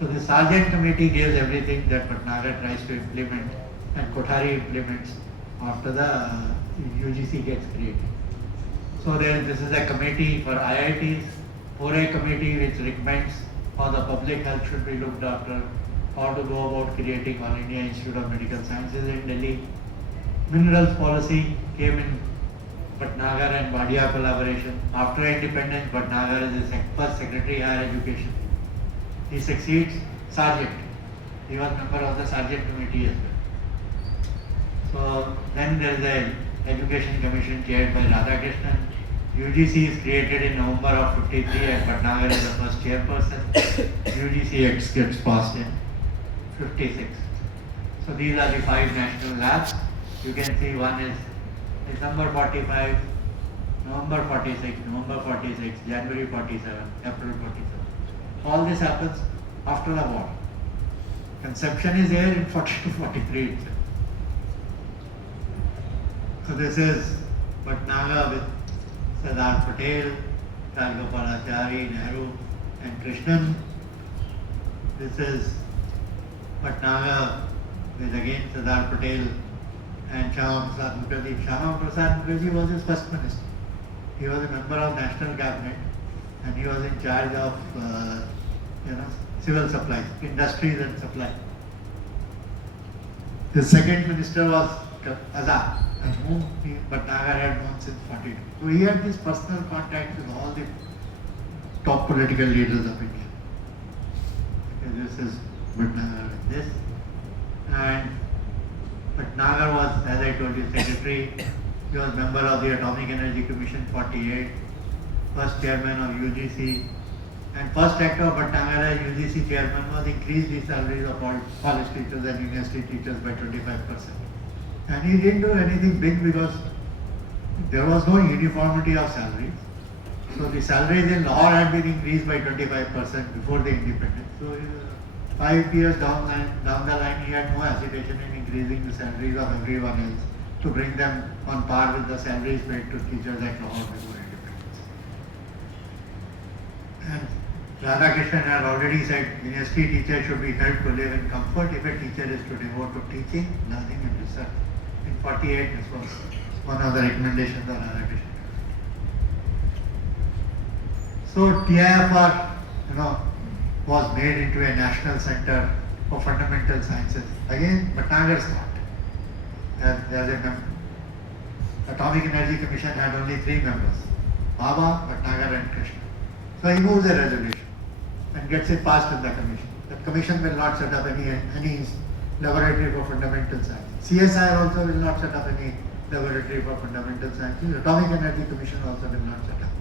So the Sargent Committee gives everything that Bhatnagar tries to implement and Kothari implements after the UGC gets created. So this is a committee for IITs, or a committee which recommends how the public health should be looked after, how to go about creating All India Institute of Medical Sciences in Delhi. Minerals policy came in Bhatnagar and Wadia collaboration. After independence, Bhatnagar is the first Secretary Higher Education. He succeeds Sargent. He was member of the Sargent Committee as well. So then there is a Education Commission chaired by Radhakrishnan. UGC is created in November of 53 and Bhatnagar is the first chairperson. UGC gets passed in 56. So these are the 5 national labs. You can see one is December 45, November 46, November 46, January 47, April 47. All this happens after the war. Conception is there in 42-43 itself. So this is Bhatnagar with Sardar Patel, Rajgopalachari, Nehru and Krishnan. This is Bhatnagar with again Sardar Patel and Shyama Prasad Mukherjee. Shyama Prasad Mukherjee was his first minister. He was a member of National Cabinet and he was in charge of civil supplies, industries and supply. The second minister was Azad, and whom Bhatnagar had known since 42. So he had this personal contact with all the top political leaders of India. Okay, this is Bhatnagar like this. And Bhatnagar was, as I told you, secretary. He was member of the Atomic Energy Commission 48, first chairman of UGC. And first act of Bhatnagar as UGC chairman was increase the salaries of all college teachers and university teachers by 25%. And he didn't do anything big because there was no uniformity of salaries. So the salaries in Lahore had been increased by 25% before the independence. So 5 years down the line, he had no hesitation in increasing the salaries of everyone else to bring them on par with the salaries paid to teachers at Lahore before independence. And Radhakrishnan had already said university teachers should be helped to live in comfort if a teacher is to devote to teaching, learning and research. In 48, this was one of the recommendations of Radhakrishnan. So TIFR, was made into a national center for fundamental sciences. Again, Bhatnagar's thought. As a member. Atomic Energy Commission had only 3 members, Baba, Bhatnagar and Krishna. So he moves a resolution and gets it passed in the commission. The commission will not set up any laboratory for fundamental science. CSIR also will not set up any laboratory for fundamental sciences. Atomic Energy Commission also will not set up.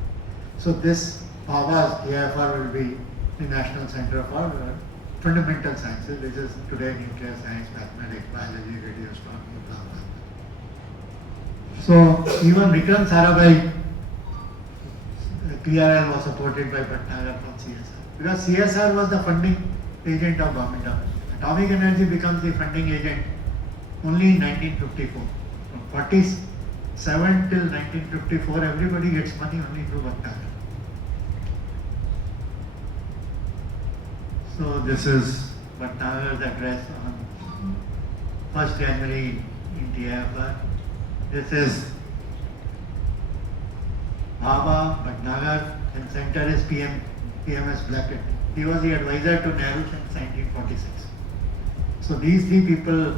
So this Baba's TIFR will be the National Center for Fundamental Sciences, which is today nuclear science, mathematics, biology, radio astronomy, blah, blah. So even Vikram Sarabhai, PRL was supported by Bhatnagar from CSR. Because CSR was the funding agent of government of India. Atomic energy becomes the funding agent only in 1954. From 47 till 1954, everybody gets money only through Bhatnagar. So this is Bhatnagar's address on 1st January in TIFR. This is Baba, Bhatnagar, and center is PMS Blackett. He was the advisor to Nehru since 1946. So these 3 people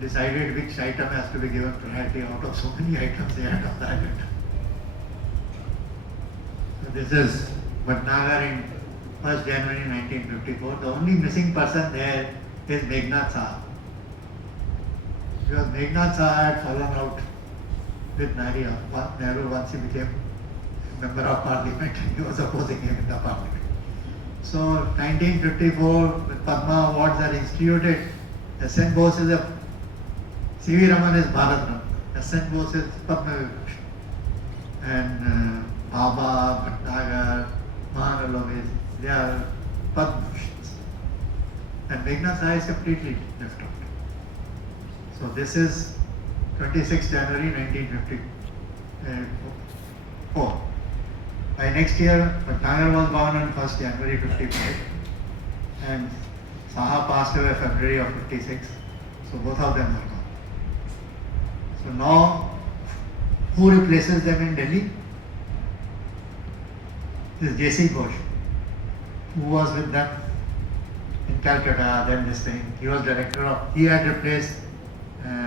decided which item has to be given priority out of so many items they had on the agenda. So this is Bhatnagar in 1st January 1954. The only missing person there is Meghnad Saha. Because Meghnad Saha had fallen out with Nehru once he became member of parliament and he was opposing him in the parliament. So 1954, when Padma Awards are instituted, S.N. Bose is a C.V. Raman is Bharat Ratna. S.N. Bose is Padma Vibhushan. And Baba, Bhatnagar, Mahanalavis, they are Padma Bhushans. And Meghna Sai is completely left out. So this is 26 January 1954. By next year, Bhatnagar was born on 1st January 55 and Saha passed away February of 56. So both of them are gone. So now, who replaces them in Delhi? This J.C. Ghosh, who was with them in Calcutta, then this thing. He was director of, he had replaced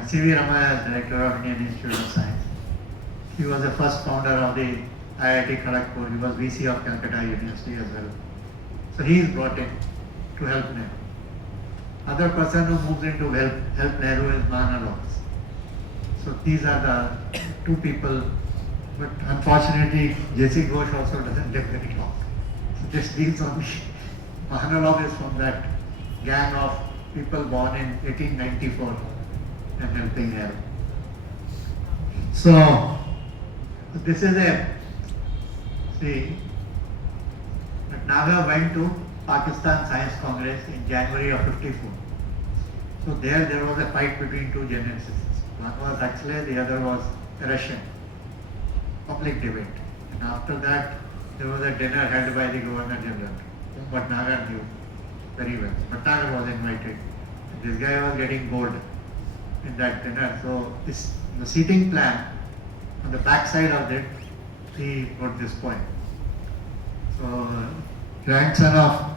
C.V. Raman as director of Indian Institute of Science. He was the first founder of the IIT Kharagpur. He was VC of Calcutta University as well. So he is brought in to help Nehru. Other person who moves in to help Nehru is Mahanalavis. So these are the two people, but unfortunately J.C. Ghosh also doesn't live very long. So this leaves only Mahanalavis from that gang of people born in 1894 and helping Nehru. So this is Bhatnagar went to Pakistan Science Congress in January of 54. So there was a fight between two geneticists. One was Huxley, the other was Russian. Public debate. And after that, there was a dinner held by the Governor General, whom Bhatnagar knew very well. Bhatnagar was invited. This guy was getting bored in that dinner. So the seating plan, on the back side of it, he wrote this poem. So, grandson of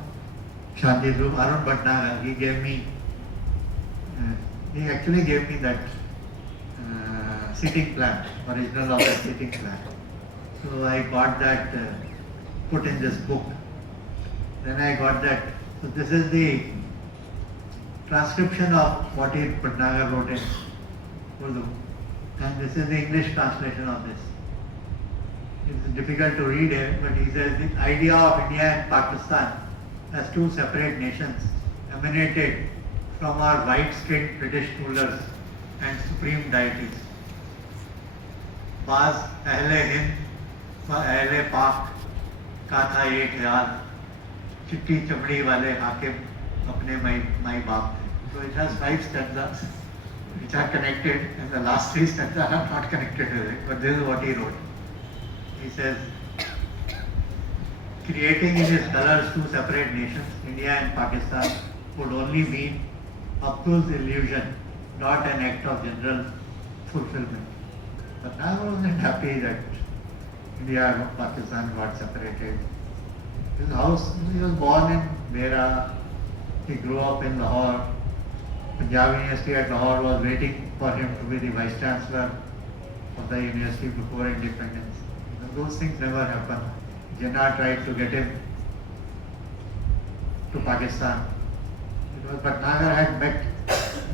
Shanti Dhruv, Arun Bhatnagar, he actually gave me that seating plan, original of the seating plan. So I got that put in this book. Then I got that. So this is the transcription of what Bhatnagar wrote in Urdu. And this is the English translation of this. It's difficult to read it, but he says the idea of India and Pakistan as two separate nations emanated from our white-skinned British rulers and supreme deities. बाज अहले हिंद व अहले पाक का था ये ख्याल, चिट्टी चमड़ी वाले हाकिम अपने माई बाप थे. So it has 5 stanzas which are connected, and the last 3 stanzas are not connected with it, but this is what he wrote. He says, creating in his colors 2 separate nations, India and Pakistan, would only mean Abdul's illusion, not an act of general fulfillment. But I wasn't happy that India and Pakistan got separated. His house, he was born in Bera, he grew up in Lahore. Punjab University at Lahore was waiting for him to be the Vice Chancellor of the university before independence. Those things never happened. Jinnah tried to get him to Pakistan. But Bhatnagar had met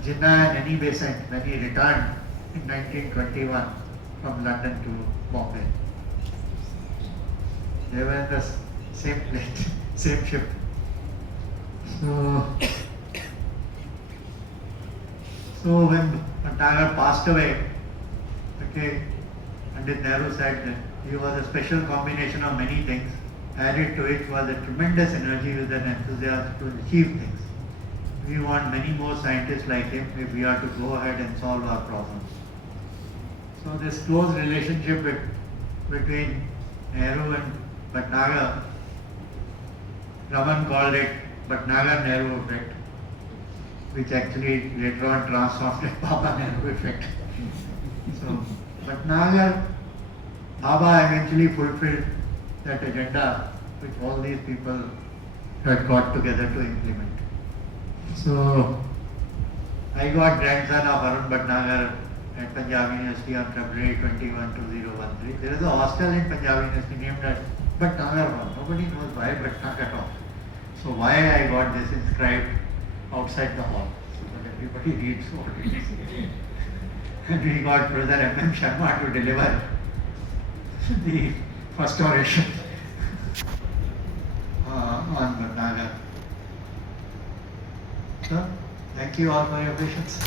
Jinnah and Annie Besant when he returned in 1921 from London to Bombay. They were in the same plane, same ship. So when Bhatnagar passed away, Pandit Nehru said that he was a special combination of many things. Added to it was a tremendous energy with an enthusiasm to achieve things. We want many more scientists like him if we are to go ahead and solve our problems. So this close relationship between Nehru and Bhatnagar, Raman called it Bhatnagar-Nehru effect, which actually later on transformed into Baba-Nehru effect. So Bhatnagar, Baba eventually fulfilled that agenda which all these people had got together to implement. So I got grandson of Arun Bhatnagar at Punjab University on February 21, 2013. There is a hostel in Punjab University named as Bhatnagar Hall. Nobody knows why Bhatnagar Hall. So why I got this inscribed outside the hall, so that everybody reads what it is. And we got Brother M.M. Sharma to deliver the first oration on Bhatnagar. So, thank you all for your patience.